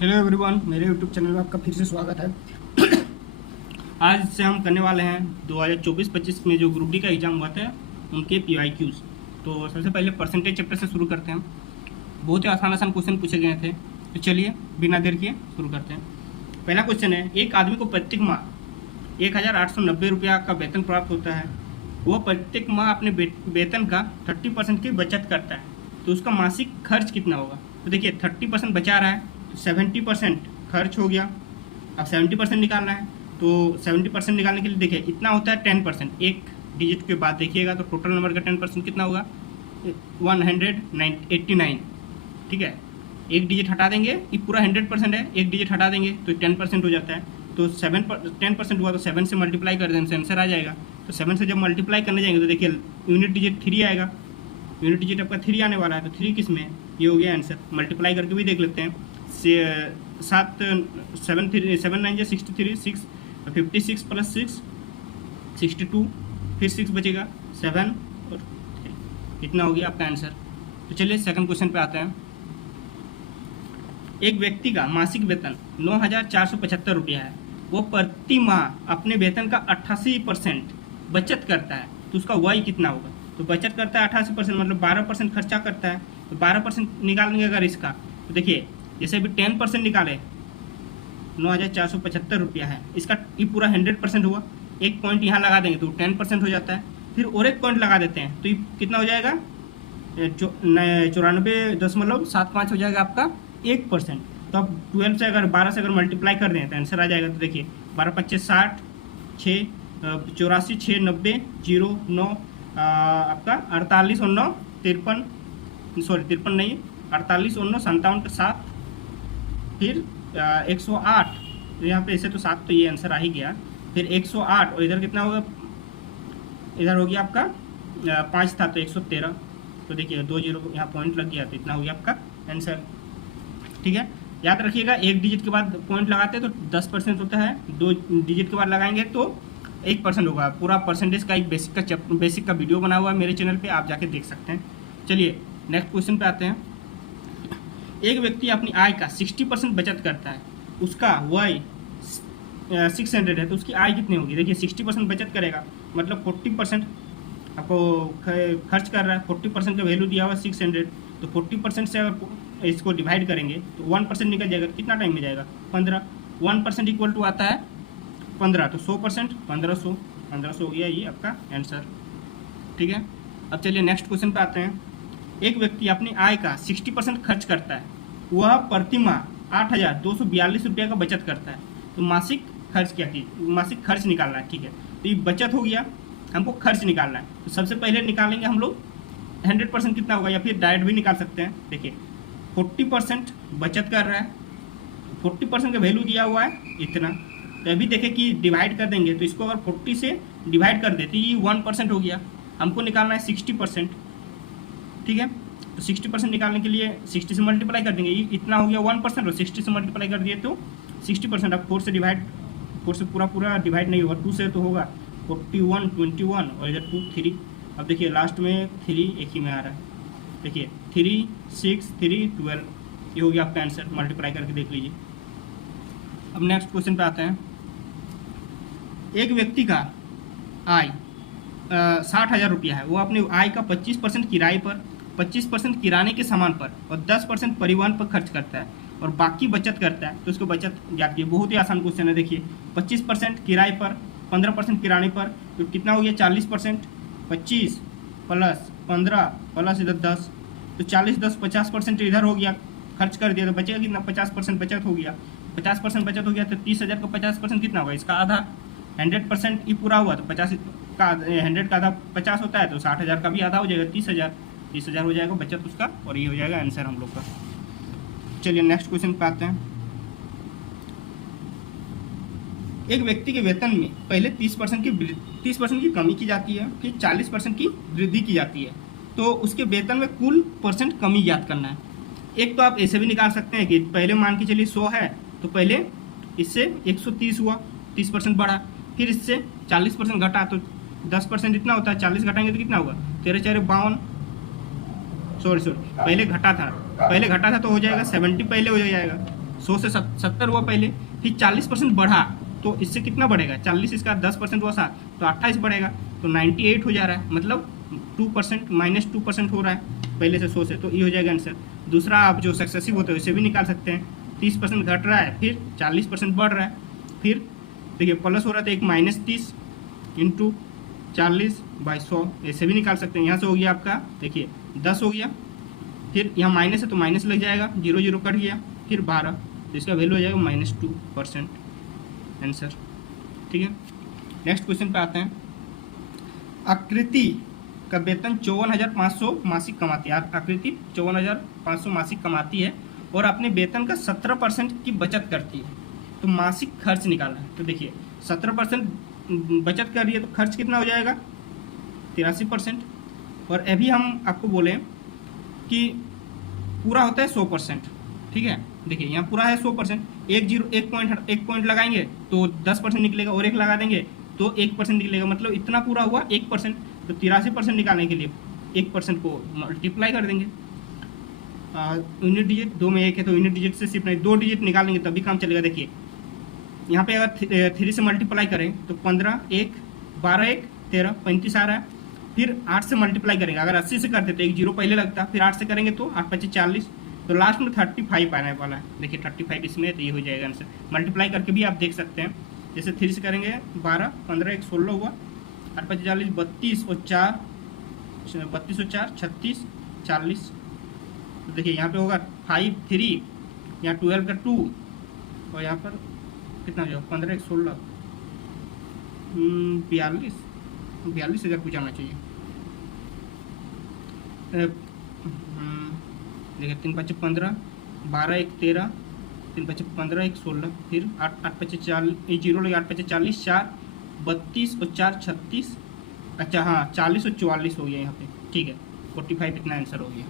Hello everyone, मेरे YouTube channel में आपका फिर से स्वागत है। आज से हम करने वाले हैं 2024-25 में जो ग्रुप डी का एग्ज़ाम हुआ था उनके PYQs। तो सबसे पहले परसेंटेज चैप्टर से शुरू करते हैं। बहुत ही आसान आसान क्वेश्चन पूछे गए थे, तो चलिए बिना देर किए शुरू करते हैं। पहला क्वेश्चन है, एक आदमी को प्रत्येक माह 1890 रुपया का वेतन प्राप्त होता है। वह प्रत्येक माह अपने वेतन का 30% की बचत करता है, तो उसका मासिक खर्च कितना होगा? तो देखिए 30% बचा रहा है, 70% खर्च हो गया। अब 70% निकालना है, तो 70% निकालने के लिए देखिए इतना होता है 10%। एक डिजिट के बाद देखिएगा तो टोटल नंबर का 10% कितना होगा? 189। ठीक है, एक डिजिट हटा देंगे, ये पूरा 100% है, एक डिजिट हटा देंगे तो 10% हो जाता है। तो 10% हुआ तो 7 से मल्टीप्लाई कर देने से आंसर आ जाएगा। तो 7 से जब मल्टीप्लाई करने जाएंगे तो देखिए यूनिट डिजिट 3 आएगा। यूनिट डिजिट आपका 3 आने वाला है, तो 3 किस में? ये हो गया आंसर। मल्टीप्लाई करके भी देख लेते हैं। 7 9 63, 6 56 प्लस 6 62, फिर 6 बचेगा 7 और 3, इतना हो गया आपका आंसर। तो चलिए सेकंड क्वेश्चन पे आते हैं। एक व्यक्ति का मासिक वेतन 9,475 रुपया है। वो प्रति माह अपने वेतन का 88% बचत करता है, तो उसका वाई कितना होगा? तो बचत करता है 88%, मतलब 12% खर्चा करता है। तो 12% निकालेंगे अगर इसका, तो देखिए जैसे अभी 10% निकाले 9,475 रुपया है, इसका ये पूरा 100% हुआ। एक पॉइंट यहाँ लगा देंगे तो 10% हो जाता है। फिर और एक पॉइंट लगा देते हैं तो ये कितना हो जाएगा? 94.75 हो जाएगा आपका 1%। तो अब 12 से अगर 12 से अगर मल्टीप्लाई कर दें तो आंसर आ जाएगा। तो देखिए 12 25 60, 6 84 6 90 0 9 आपका 48 और 9 53, सॉरी 53 नहीं, 48 और 9 57 7, फिर 108। तो यहाँ पे ऐसे तो 7, तो ये आंसर आ ही गया। फिर 108 और इधर कितना होगा? इधर हो गया आपका 5 था तो 113। तो देखिए 2 जीरो यहाँ पॉइंट लग गया, तो इतना हो गया आपका आंसर। ठीक है, याद रखिएगा एक डिजिट के बाद पॉइंट लगाते हैं तो 10% होता है, 2 डिजिट के बाद लगाएंगे तो 1% होगा। पूरा परसेंटेज का एक बेसिक का वीडियो बना हुआ है मेरे चैनल पे, आप जाके देख सकते हैं। चलिए नेक्स्ट क्वेश्चन पे आते हैं। एक व्यक्ति अपनी आय का 60% बचत करता है, उसका वाई 600 है, तो उसकी आय कितनी होगी? देखिए 60% बचत करेगा मतलब 40% आपको खर्च कर रहा है। 40% का वैल्यू दिया हुआ 600, तो 40% से अगर इसको डिवाइड करेंगे तो 1% निकल जाएगा। कितना टाइम में जाएगा? 15। 1% इक्वल टू आता है 15, तो 100%, 1500 हो गया ये आपका आंसर। ठीक है, अब चलिए नेक्स्ट क्वेश्चन पे आते हैं। एक व्यक्ति अपनी आय का 60% खर्च करता है, वह प्रति माह 8,242 रुपये का बचत करता है, तो मासिक खर्च क्या की? मासिक खर्च निकालना है। ठीक है, तो ये बचत हो गया, हमको खर्च निकालना है। तो सबसे पहले निकालेंगे हम लोग 100% कितना होगा, या फिर डायरेक्ट भी निकाल सकते हैं। देखिए 40% बचत कर रहा है, 40% का वैल्यू दिया हुआ है इतना। तो अभी देखें कि डिवाइड कर देंगे, तो इसको अगर 40 से डिवाइड कर देते ये 1% हो गया। हमको निकालना है 60%। ठीक है, तो 60% निकालने के लिए 60 से मल्टीप्लाई कर देंगे, ये इतना हो गया 1%, और 60 से मल्टीप्लाई कर दिए तो 60%। अब 4 से डिवाइड, 4 से पूरा डिवाइड नहीं होगा, 2 से तो होगा 41 21 और इधर 2 3। अब देखिए लास्ट में 3 एक ही में आ रहा है। देखिए 3 6 3 12, ये हो गया आपका आंसर। मल्टीप्लाई करके देख लीजिए। अब नेक्स्ट क्वेश्चन पे आते हैं। एक व्यक्ति का आय 60,000 रुपया है, वो अपने आय का 25% किराए पर, 25% किराने के सामान पर और 10% परिवहन पर खर्च करता है और बाकी बचत करता है, तो उसको बचत याद कीजिए। बहुत ही आसान क्वेश्चन है। देखिए 25% किराए पर, 15% किराने पर, तो कितना हो गया? 40%। 25 प्लस 15 प्लस इधर 10, तो 40 10 50% इधर हो गया, खर्च कर दिया, तो बचेगा कितना? 50% बचत हो गया। 50% बचत हो गया तो 30,000 का 50% कितना होगा? इसका आधा। 100% ये पूरा हुआ तो 50 का 100 का आधा 50 होता है, तो 60,000 का भी आधा हो जाएगा, 30,000 हो जाएगा बचत उसका, और ये हो जाएगा आंसर हम लोग का। चलिए नेक्स्ट क्वेश्चन पे आते हैं। एक व्यक्ति के वेतन में पहले 30% की कमी की जाती है, फिर 40% की वृद्धि की जाती है, तो उसके वेतन में कुल परसेंट कमी ज्ञात करना है। एक तो आप ऐसे भी निकाल सकते हैं कि पहले मान के चलिए 100 है, तो पहले इससे 130 हुआ, 30% बढ़ा, फिर इससे 40% घटा, तो 10% इतना होता है, 40 घटाएंगे तो कितना होगा? 13 4 52, सॉरी पहले घटा था तो हो जाएगा 70 पहले हो जाएगा, 100 से 70 हुआ पहले, फिर 40% बढ़ा तो इससे कितना बढ़ेगा, 40 इसका 10% हुआ 7 तो 28 बढ़ेगा, तो 98 हो जा रहा है, मतलब 2% -2% हो रहा है पहले से 100 से, तो ये हो जाएगा आंसर। दूसरा आप जो सक्सेसिव होते हैं उसे भी निकाल सकते हैं, 30% घट रहा है फिर 40% बढ़ रहा है, फिर देखिए प्लस हो रहा था एक -30 इंटू 40/100, ऐसे भी निकाल सकते हैं। यहाँ से हो गया आपका देखिए 10 हो गया, फिर यहाँ माइनस है तो माइनस लग जाएगा, 0 0 कट गया, फिर 12, तो इसका वैल्यू हो जाएगा -2% आंसर। ठीक है, नेक्स्ट क्वेश्चन पे आते हैं। आकृति का वेतन 54,500 मासिक कमाती है। आकृति 54,500 मासिक कमाती है और अपने वेतन का 17% की बचत करती है, तो मासिक खर्च निकालना है। तो देखिए 17% बचत कर रही है तो खर्च कितना हो जाएगा, 83%। और अभी हम आपको बोले कि पूरा होता है 100%, ठीक है। देखिए यहाँ पूरा है 100%, एक पॉइंट लगाएंगे तो 10% निकलेगा, और एक लगा देंगे तो 1% निकलेगा, मतलब इतना पूरा हुआ 1%। तो 83% निकालने के लिए 1% को मल्टीप्लाई कर देंगे। यूनिट डिजिट 2 में 1 है तो यूनिट डिजिट से सिर्फ नहीं 2 डिजिट निकालेंगे तभी काम चलेगा। देखिए यहाँ पे अगर 3 से मल्टीप्लाई करें तो 15 1 12 1 13 35 आ रहा है, फिर 8 से मल्टीप्लाई करेंगे, अगर 80 से करते तो एक जीरो पहले लगता, फिर 8 से करेंगे तो 8 5 40, तो लास्ट में 35 आने वाला है। देखिए 35 इसमें, तो ये हो जाएगा आंसर। मल्टीप्लाई करके भी आप देख सकते हैं, जैसे 3 से करेंगे 12 15 1 16 हुआ, 8 5 40 32 और 4 36 40। तो देखिए यहाँ पे होगा 5 3, यहाँ 12 का 2, और यहाँ पर कितना हो जाएगा 15 1 16 42 कुछ आना चाहिए। देखिए 3 5 15 12 1 13 3 5 15 1 16, फिर 8 8 5 40 जीरो लगे, 8 5 40 4 32 और 4 36, अच्छा हाँ 40 और 44 हो गया यहाँ पे, ठीक है 45 इतना आंसर हो गया।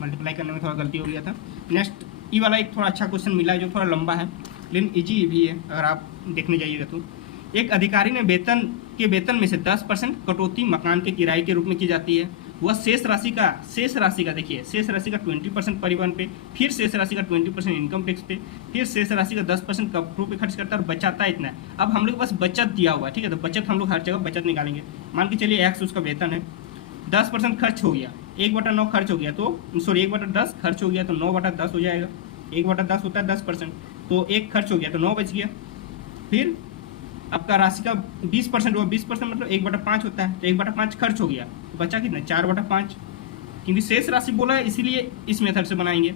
मल्टीप्लाई करने में थोड़ा गलती हो गया था। नेक्स्ट ई वाला एक थोड़ा अच्छा क्वेश्चन मिला है जो थोड़ा लंबा है लेकिन इजी भी है, अगर आप देखने जाइएगा तो। एक अधिकारी ने वेतन में से 10% कटौती मकान के किराए के रूप में की जाती है। वह शेष राशि का देखिए शेष राशि का 20% परिवहन पे, फिर शेष राशि का 20% इनकम टैक्स पे, फिर शेष राशि का 10% कपड़ों पे खर्च करता है और बचाता है इतना है। अब हम लोग के पास बचत दिया हुआ है, ठीक है, तो बचत हम लोग हर जगह बचत निकालेंगे। मान के चलिए एक्स उसका वेतन है, 10% खर्च हो गया, 1/9 खर्च हो गया, तो सॉरी 1/10 खर्च हो गया तो 9/10 हो जाएगा। 1/10 होता है 10%, तो 1 खर्च हो गया तो 9 बच गया। फिर आपका राशि का 20% हुआ, 20% मतलब 1/5 होता है, तो 1/5 खर्च हो गया, बचा कितना 4/5, क्योंकि शेष राशि बोला है इसीलिए इस मेथड से बनाएंगे।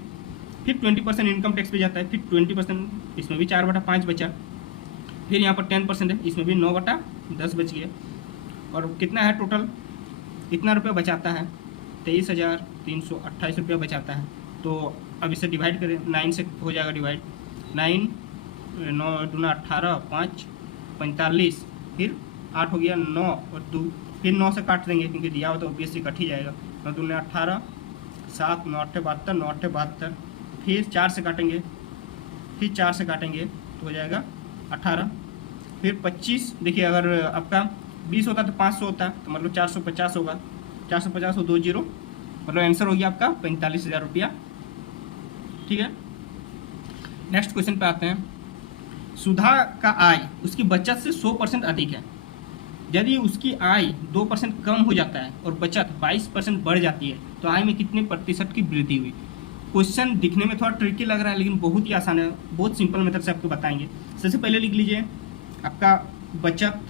फिर 20% इनकम टैक्स पे जाता है, फिर 20% इसमें भी 4/5 बचा, फिर यहाँ पर 10% है, इसमें भी 9/10 बच गया। और कितना है टोटल, इतना रुपये बचाता है 23,328 रुपया बचाता है। तो अब इसे डिवाइड करें, 9 से हो जाएगा डिवाइड, 9 9 दूना 18 5 45, फिर 8 हो गया 9 और 2, फिर 9 से काट देंगे क्योंकि दिया हो तो ऑब्वियसली कट ही जाएगा। 9 दूने 18 7 9 8 72 9 8 72, फिर 4 से काटेंगे, फिर 4 से काटेंगे तो हो जाएगा 18, फिर 25। देखिए अगर आपका 20 होता तो 500 होता तो मतलब 450 होगा, 450 और 2 जीरो, मतलब आंसर हो गया आपका 45,000 रुपया। ठीक है, नेक्स्ट क्वेश्चन पे आते हैं। सुधा का आय उसकी बचत से 100% अधिक है। यदि उसकी आय 2% कम हो जाता है और बचत 22% बढ़ जाती है तो आय में कितने प्रतिशत की वृद्धि हुई। क्वेश्चन दिखने में थोड़ा ट्रिकी लग रहा है लेकिन बहुत ही आसान है, बहुत सिंपल मेथड से आपको बताएंगे। सबसे पहले लिख लीजिए आपका बचत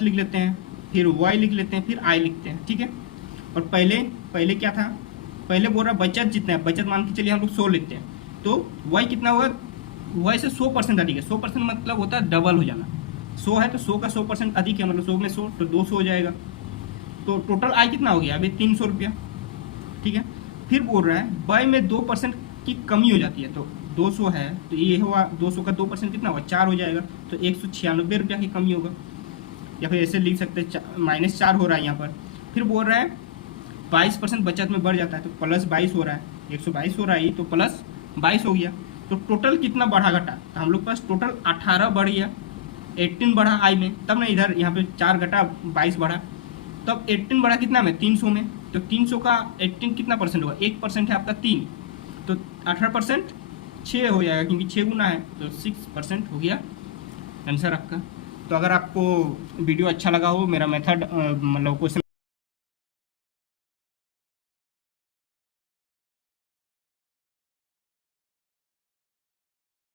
लिख लेते हैं, फिर वाई लिख लेते हैं, फिर आय लिखते हैं, ठीक है। और पहले क्या था, पहले बोल रहा बचत जितना है, बचत मान के चलिए हम लोग 100 लिखते हैं, तो वाई कितना होगा, वाई से 100% अधिक है। 100% मतलब होता है डबल हो जाना, 100 है तो 100 का 100% अधिक है, मतलब 100 में 100 तो 200 हो जाएगा। तो टोटल आय कितना हो गया अभी 300 रुपया, ठीक है। फिर बोल रहा है वाई में 2% की कमी हो जाती है, तो 200 है तो ये हुआ 200 का 2% कितना होगा 4 हो जाएगा, तो 196 रुपया की कमी होगा, या फिर ऐसे लिख सकते हैं -4 हो रहा है यहाँ पर। फिर बोल रहा है 22% बचत में बढ़ जाता है तो +22 हो रहा है, 122 हो रहा है तो +22 हो गया। तो टोटल कितना बढ़ा घटा, तो हम लोग पास टोटल 18 बढ़ गया, 18 बढ़ा आई में, तब ना इधर यहाँ पे 4 घटा 22 बढ़ा, तब 18 बढ़ा कितना में 300 में, तो 300 का 18 कितना परसेंट होगा, 1% है आपका 3, तो 18% 6 हो जाएगा, क्योंकि 6 गुना है, तो 6% हो गया आंसर आपका। तो अगर आपको वीडियो अच्छा लगा हो, मेरा मेथड मतलब क्वेश्चन